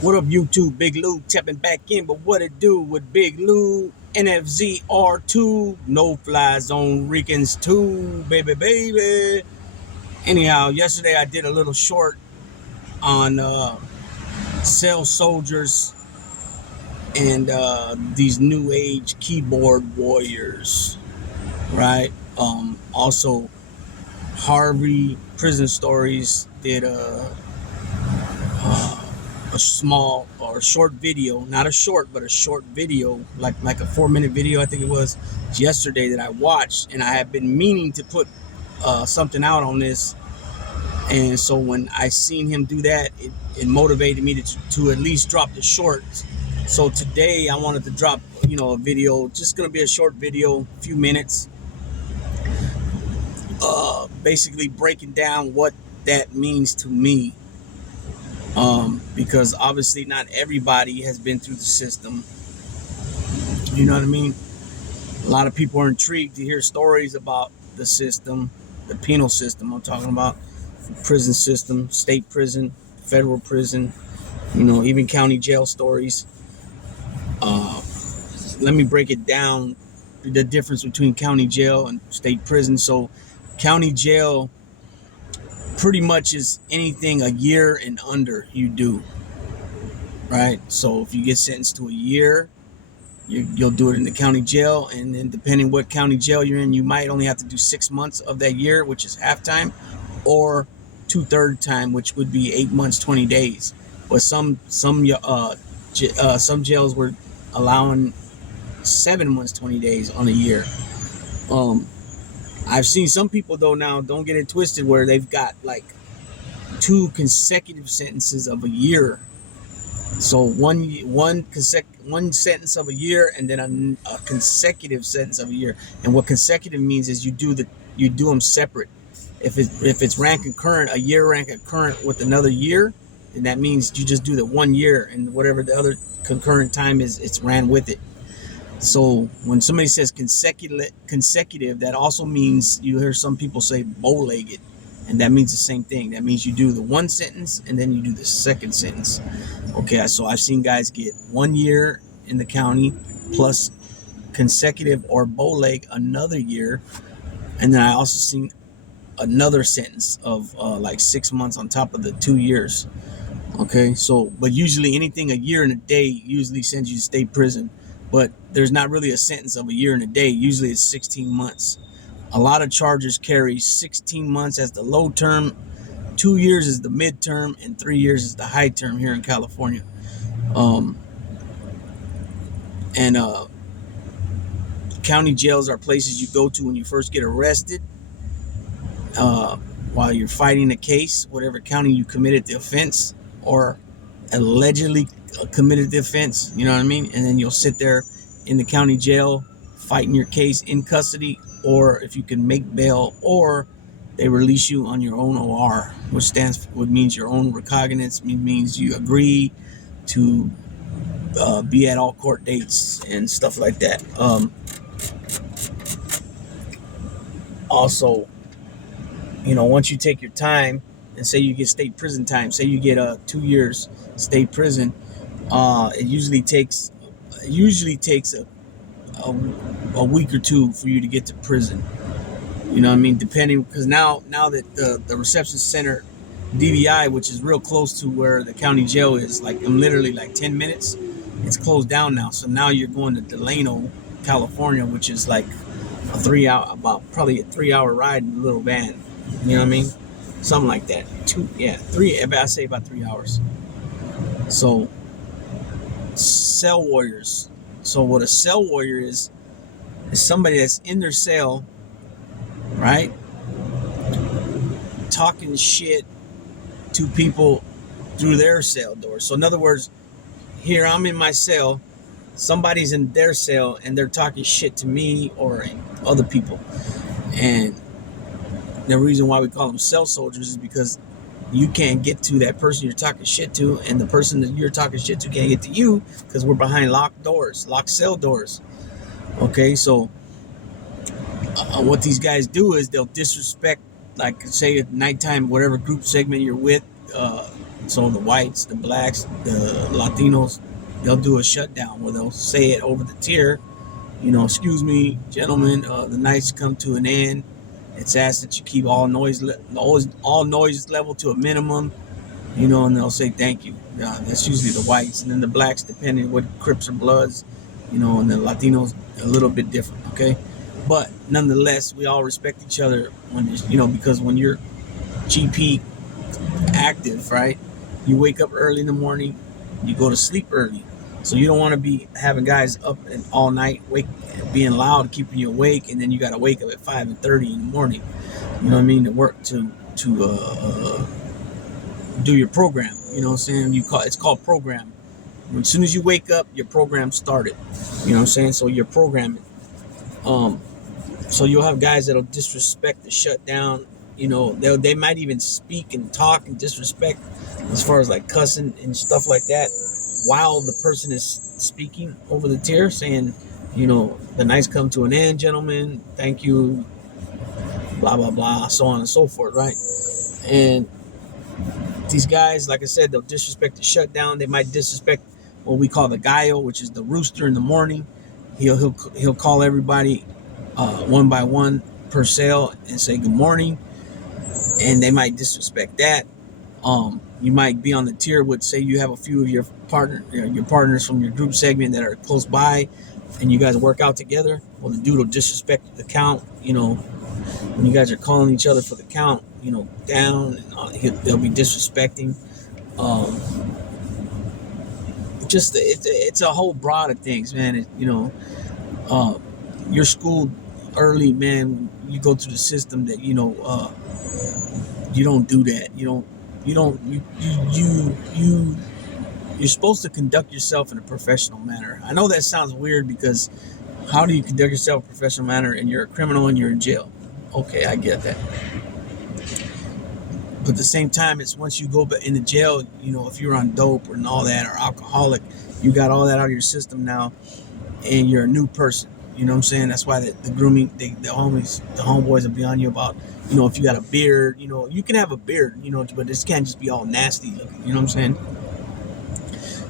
What up, YouTube? Big Lou tapping back in, but what it do with Big Lou? NFZ R2, no fly zone Ricans 2, baby, baby. Anyhow, yesterday I did a little short on cell soldiers and these new age keyboard warriors, right? Also, Harvey Prison Stories did a small or short video, not a short, but a short video, like a 4-minute video, I think it was yesterday that I watched, and I have been meaning to put something out on this. And so when I seen him do that, it motivated me to at least drop the shorts. So today I wanted to drop, a video, just gonna be a short video, a few minutes, basically breaking down what that means to me. Because obviously not everybody has been through the system. You know what I mean? A lot of people are intrigued to hear stories about the system, the penal system I'm talking about, the prison system, state prison, federal prison, even county jail stories. Let me break it down, the difference between county jail and state prison. So county jail pretty much is anything a year and under you do, right? So if you get sentenced to a year, you'll do it in the county jail, and then depending what county jail you're in, you might only have to do 6 months of that year, which is half time, or 2/3 time, which would be 8 months 20 days. But some jails were allowing 7 months 20 days on a year. I've seen some people though, now don't get it twisted, where they've got like 2 consecutive sentences of a year. So one sentence of a year, and then a consecutive sentence of a year. And what consecutive means is you do them separate. If it's ran concurrent, a year ran concurrent with another year, then that means you just do the 1 year, and whatever the other concurrent time is, it's ran with it. So when somebody says consecutive, that also means, you hear some people say bow-legged, and that means the same thing. That means you do the one sentence and then you do the second sentence. Okay, so I've seen guys get 1 year in the county plus consecutive or bow-leg another year, and then I also seen another sentence of like 6 months on top of the 2 years. Okay, so but usually anything a year and a day usually sends you to state prison. But there's not really a sentence of a year and a day. Usually it's 16 months. A lot of charges carry 16 months as the low term, 2 years is the midterm, and 3 years is the high term here in California. County jails are places you go to when you first get arrested, while you're fighting a case, whatever county you committed the offense or allegedly committed the offense, you know what I mean? And then you'll sit there in the county jail fighting your case in custody, or if you can make bail, or they release you on your own OR, which means your own recognizance, means you agree to be at all court dates and stuff like that. Also, once you take your time and say you get state prison time, say you get 2 years state prison, it usually takes a week or two for you to get to prison. You know what I mean? Depending, because now that the reception center DVI, which is real close to where the county jail is, like I'm literally like 10 minutes, it's closed down now. So now you're going to Delano, California, which is like probably a 3-hour ride in a little van. You know what I mean? Something like that. 3. I say about 3 hours. So cell warriors. So what a cell warrior is somebody that's in their cell, right, talking shit to people through their cell door. So in other words, here I'm in my cell, somebody's in their cell, and they're talking shit to me or other people. And the reason why we call them cell soldiers is because you can't get to that person you're talking shit to, and the person that you're talking shit to can't get to you, because we're behind locked cell doors. Okay, so what these guys do is they'll disrespect, like say at nighttime, whatever group segment you're with, So the whites, the blacks, the Latinos, they'll do a shutdown where they'll say it over the tier. Excuse me, gentlemen, the night's come to an end. It's asked that you keep all noise level to a minimum. And they'll say thank you. That's usually the whites, and then the blacks, depending what Crips or Bloods, and the Latinos a little bit different. Okay, but nonetheless, we all respect each other because when you're GP active, right? You wake up early in the morning, you go to sleep early, so you don't want to be having guys up and all night, being loud, keeping you awake, and then you got to wake up at 5:30 in the morning. You know what I mean? To work to do your program. You know what I'm saying? It's called program. As soon as you wake up, your program started. You know what I'm saying? So you're programming. So you'll have guys that'll disrespect the shutdown. They might even speak and talk and disrespect as far as like cussing and stuff like that while the person is speaking over the tier, saying, the night's come to an end, gentlemen. Thank you. Blah, blah, blah, so on and so forth, right? And these guys, like I said, they'll disrespect the shutdown. They might disrespect what we call the gallo, which is the rooster in the morning. He'll call everybody one by one per cell and say good morning, and they might disrespect that. You might be on the tier with, say, you have a few of your partners from your group segment that are close by, and you guys work out together. Well, the dude will disrespect the count. When you guys are calling each other for the count, down, and they'll be disrespecting. It's a whole broad of things, man. You're schooled early, man. You go through the system that you don't do that. You're supposed to conduct yourself in a professional manner. I know that sounds weird because how do you conduct yourself in a professional manner and you're a criminal and you're in jail? Okay, I get that. But at the same time, it's once you go into jail, if you're on dope and all that, or alcoholic, you got all that out of your system now, and you're a new person. You know what I'm saying? That's why the grooming, the homeboys will be on you about, if you got a beard, you can have a beard, but this can't just be all nasty looking. You know what I'm saying?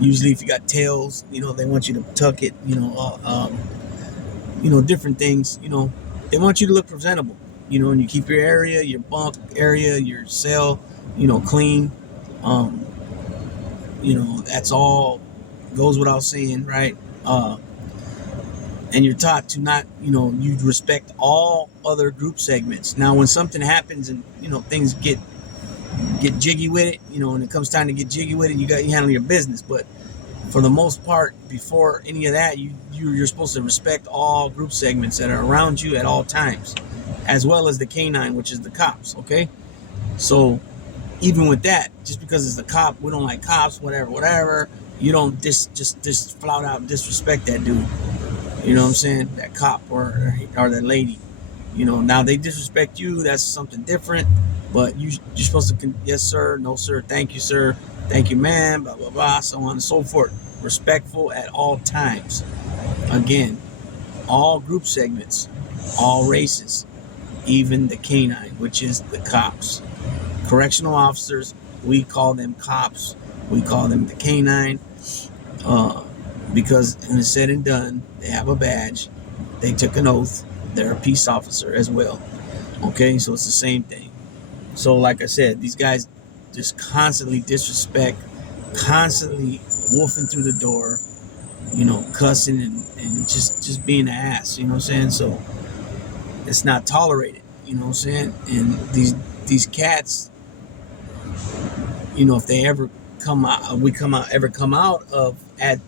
Usually, if you got tails, they want you to tuck it. Different things. They want you to look presentable. And you keep your area, your bunk area, your cell, clean. That's all goes without saying, right? And you're taught to not, you respect all other group segments. Now, when something happens and, things get jiggy with it, and it comes time to get jiggy with it, you handle your business. But for the most part, before any of that, you're supposed to respect all group segments that are around you at all times, as well as the canine, which is the cops. Okay, so even with that, just because it's the cop, we don't like cops, whatever. You don't just flout out disrespect that dude. You know what I'm saying? That cop or that lady. Now they disrespect you. That's something different. But you're supposed to, yes sir, no sir, thank you sir, thank you ma'am, blah blah blah, so on and so forth. Respectful at all times. Again, all group segments, all races, even the canine, which is the cops. Correctional officers, we call them cops. We call them the canine. Because when it's said and done, they have a badge, they took an oath, they're a peace officer as well. Okay, so it's the same thing. So like I said, these guys just constantly disrespect, constantly wolfing through the door, cussing and just being an ass, you know what I'm saying? So it's not tolerated, you know what I'm saying? And these cats, if they ever come out of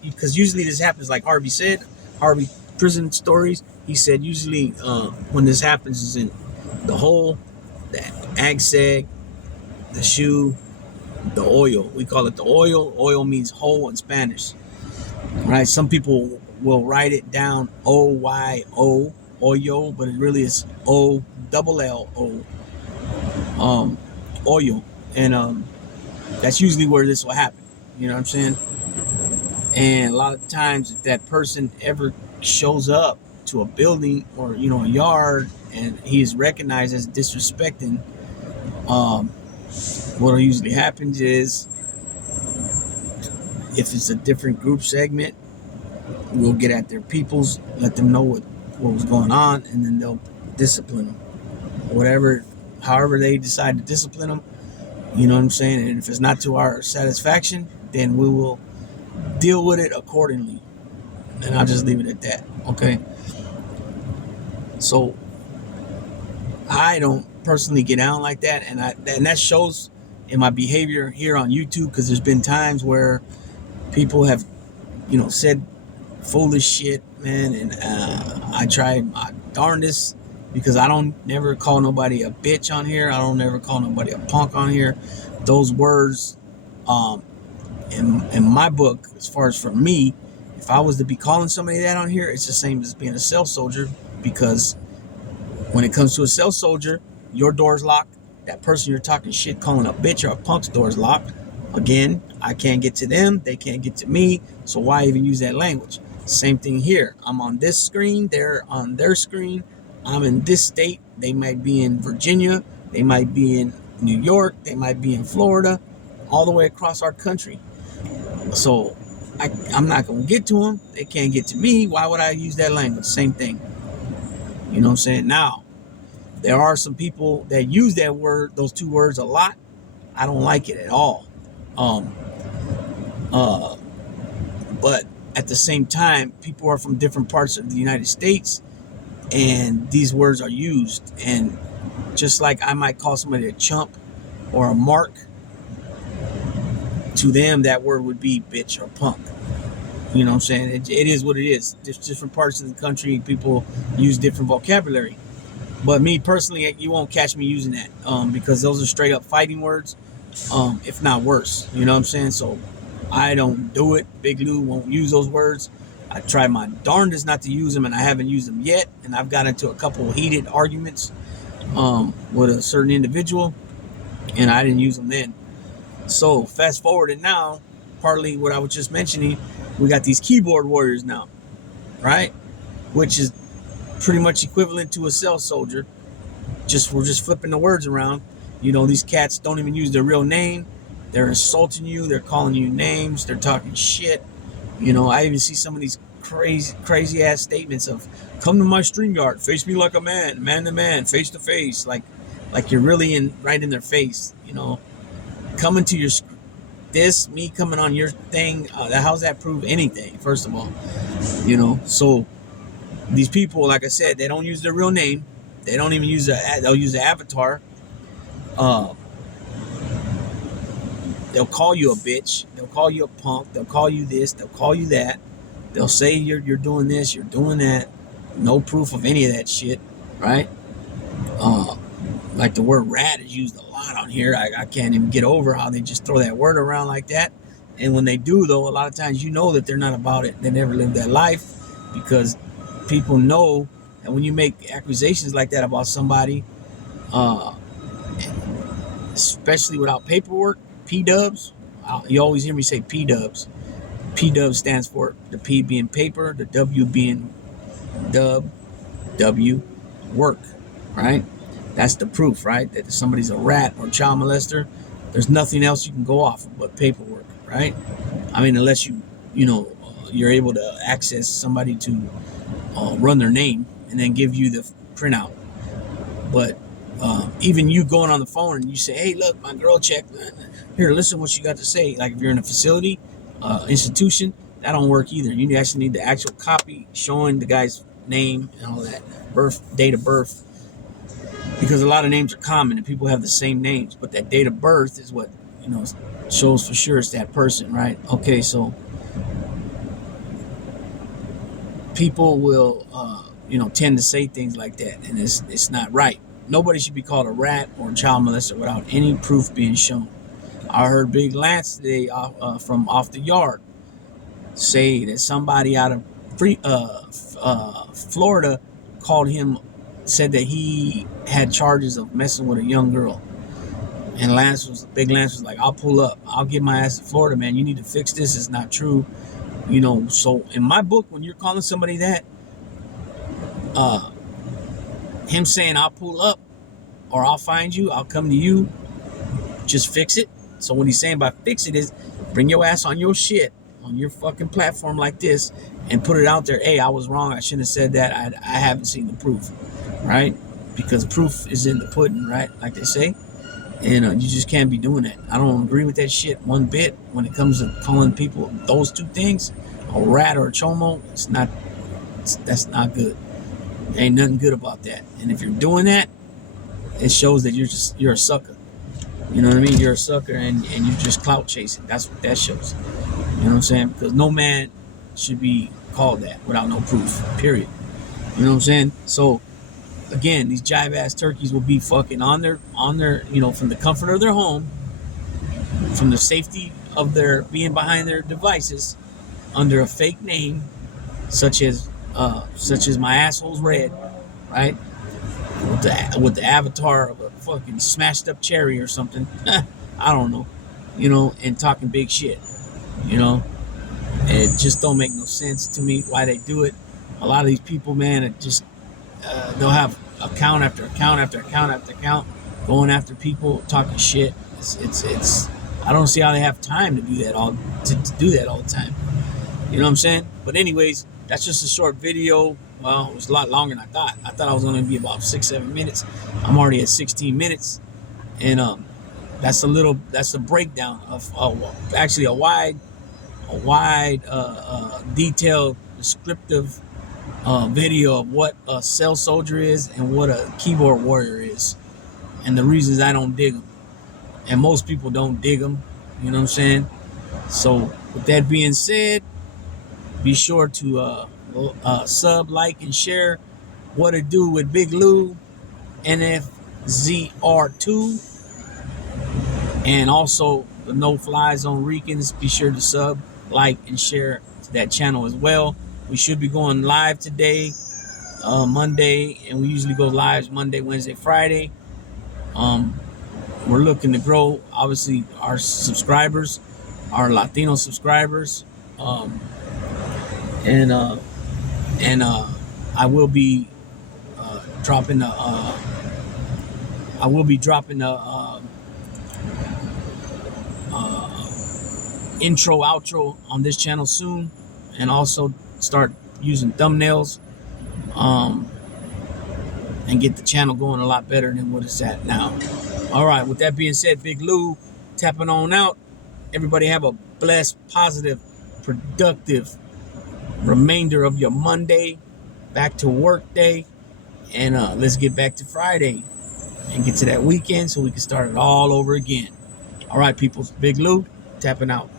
because usually this happens, like Harvey prison stories. He said usually when this happens is in the hole, the ag seg, the shoe, the oil. We call it the oil. Oil means hole in Spanish. Right? Some people will write it down OYO, oyo, but it really is OLLO, oil. And that's usually where this will happen. You know what I'm saying? And a lot of times, if that person ever shows up to a building or a yard and he is recognized as disrespecting, what usually happens is if it's a different group segment, we'll get at their peoples, let them know what was going on, and then they'll discipline them. Whatever, however they decide to discipline them, you know what I'm saying? And if it's not to our satisfaction, then we will deal with it accordingly. And I'll just leave it at that, okay? So I don't personally get down like that, and that shows in my behavior here on YouTube, because there's been times where people have, said foolish shit, man, and I try my darndest, because I don't never call nobody a bitch on here. I don't never call nobody a punk on here. Those words, in my book, as far as for me, if I was to be calling somebody that on here, it's the same as being a cell soldier, because when it comes to a cell soldier, your door's locked. That person you're talking shit, calling a bitch or a punk's door's locked. Again, I can't get to them. They can't get to me. So why even use that language? Same thing here. I'm on this screen. They're on their screen. I'm in this state. They might be in Virginia. They might be in New York. They might be in Florida. All the way across our country. So I'm not going to get to them. They can't get to me. Why would I use that language? Same thing. You know what I'm saying? Now, there are some people that use that word, those two words, a lot. I don't like it at all. But at the same time, people are from different parts of the United States, and these words are used. And just like I might call somebody a chump or a mark, to them that word would be bitch or punk. You know what I'm saying? It is what it is. Just different parts of the country, people use different vocabulary. But me personally, you won't catch me using that, because those are straight up fighting words, if not worse. You know what I'm saying? So I don't do it. Big Lou won't use those words. I try my darndest not to use them, and I haven't used them yet. And I've got into a couple of heated arguments with a certain individual, and I didn't use them then. So fast forward, and now, partly what I was just mentioning, we got these keyboard warriors now, right? Which is pretty much equivalent to a cell soldier. We're just flipping the words around. These cats don't even use their real name. They're insulting you. They're calling you names. They're talking shit. I even see some of these crazy ass statements of, come to my StreamYard, face me like a man to man, face to face, like you're really right in their face. Coming to your me coming on your thing. How's that prove anything? First of all, so. These people, like I said, they don't use their real name. They don't even they'll use an avatar. They'll call you a bitch. They'll call you a punk. They'll call you this. They'll call you that. They'll say you're doing this, you're doing that. No proof of any of that shit, right? Like the word rat is used a lot on here. I can't even get over how they just throw that word around like that. And when they do, though, a lot of times that they're not about it. They never lived that life, because people know that when you make accusations like that about somebody, especially without paperwork, P-dubs, you always hear me say P-dubs. P-dub stands for the P being paper, the W being W, work, right? That's the proof, right? That somebody's a rat or child molester. There's nothing else you can go off of but paperwork, right? I mean, unless you're able to access somebody to run their name and then give you the printout. But even you going on the phone and you say, hey, look, my girl checked. Here, listen what you got to say. Like if you're in a facility, institution, that don't work either. You actually need the actual copy showing the guy's name and all that, date of birth. Because a lot of names are common and people have the same names. But that date of birth is what, shows for sure it's that person, right? Okay, so people will, tend to say things like that, and it's not right. Nobody should be called a rat or a child molester without any proof being shown. I heard Big Lance today from Off the Yard say that somebody out of Florida said that he had charges of messing with a young girl. And Big Lance was like, I'll pull up. I'll get my ass to Florida, man. You need to fix this. It's not true. So in my book, when you're calling somebody that, him saying I'll pull up or I'll find you, I'll come to you, just fix it. So what he's saying by fix it is bring your ass on your shit on your fucking platform like this and put it out there, hey, I was wrong, I shouldn't have said that, I haven't seen the proof, right? Because proof is in the pudding, right? Like they say. And you just can't be doing that. I don't agree with that shit one bit when it comes to calling people those two things, a rat or a chomo. That's not good. Ain't nothing good about that. And if you're doing that, it shows that you're a sucker. You know what I mean? You're a sucker and you're just clout chasing. That's what that shows. You know what I'm saying? Because no man should be called that without no proof. Period. You know what I'm saying? So again, these jive ass turkeys will be fucking on their, from the comfort of their home, from the safety of their being behind their devices, under a fake name, such as my asshole's red, right? With the avatar of a fucking smashed up cherry or something. I don't know, and talking big shit, it just don't make no sense to me why they do it. A lot of these people, man, it just they'll have account after account after account after account going after people talking shit. It's I don't see how they have time to do that all the time. You know what I'm saying? But anyways, that's just a short video. Well, it was a lot longer than I thought. I thought I was only gonna be about 6-7 minutes. I'm already at 16 minutes, and that's the breakdown of actually a wide detailed descriptive video of what a cell soldier is and what a keyboard warrior is, and the reasons I don't dig them, and most people don't dig them. You know what I'm saying? So with that being said, be sure to sub, like, and share What It Do with Big Lou NFZR2, and also the No Fly Zone Ricans. Be sure to sub, like, and share to that channel as well. We should be going live today, Monday, and we usually go live Monday, Wednesday, Friday. We're looking to grow, obviously, our subscribers, our Latino subscribers, and I will be dropping the intro outro on this channel soon, and also start using thumbnails and get the channel going a lot better than what it's at now. All right, with that being said, Big Lou tapping on out. Everybody have a blessed, positive, productive remainder of your Monday, back to work day, and let's get back to Friday and get to that weekend so we can start it all over again. All right, people, Big Lou tapping out.